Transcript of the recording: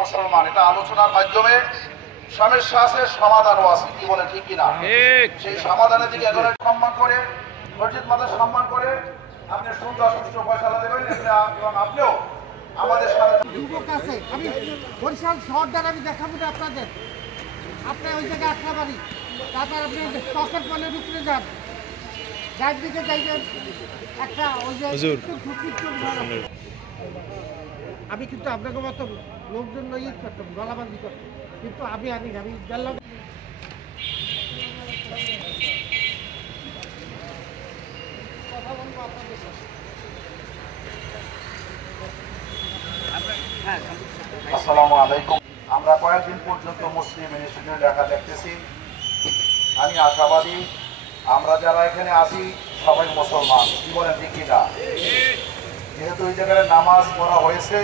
মুসলমান, এটা আলোচনার মাধ্যমে সমস্যা আছে, সমাধানও আছে। কি বলে ঠিক কিনা? সেই সমাধানের দিকে এজনের সম্মান করে, মসজিদ মাদ্রাসা সম্মান করে আপনি সুন্দর সুষ্ঠু ফয়সালা দেবেন এবং আপনিও আমাদের সাথে যুবক আছে। আমি বরিশাল শহরটার আমি দেখাবো না আপনাদের। আপনি ওই জায়গায় আটটা বাড়ি, তারপর আপনি চকের পলের উপরে যান, ডাক দিকে যাইবেন একটা ওই যে আমি কিন্তু আপনাকে মতো লোকজন ইয়ে করতাম, গলাবাজি করতাম, কিন্তু আমি গেলাম। কথা বলবো আপনাদের সাথে। আসসালামু আলাইকুম। আমরা কয়েকদিন পর্যন্ত মুসলিম ইনস্টিটিউটে দেখা দেখতেছি। আমি আশাবাদী আমরা যারা এখানে আছি সবাই মুসলমান। কি বলেন ঠিক কিনা? যেহেতু এই জায়গায় নামাজ পড়া হয়েছে,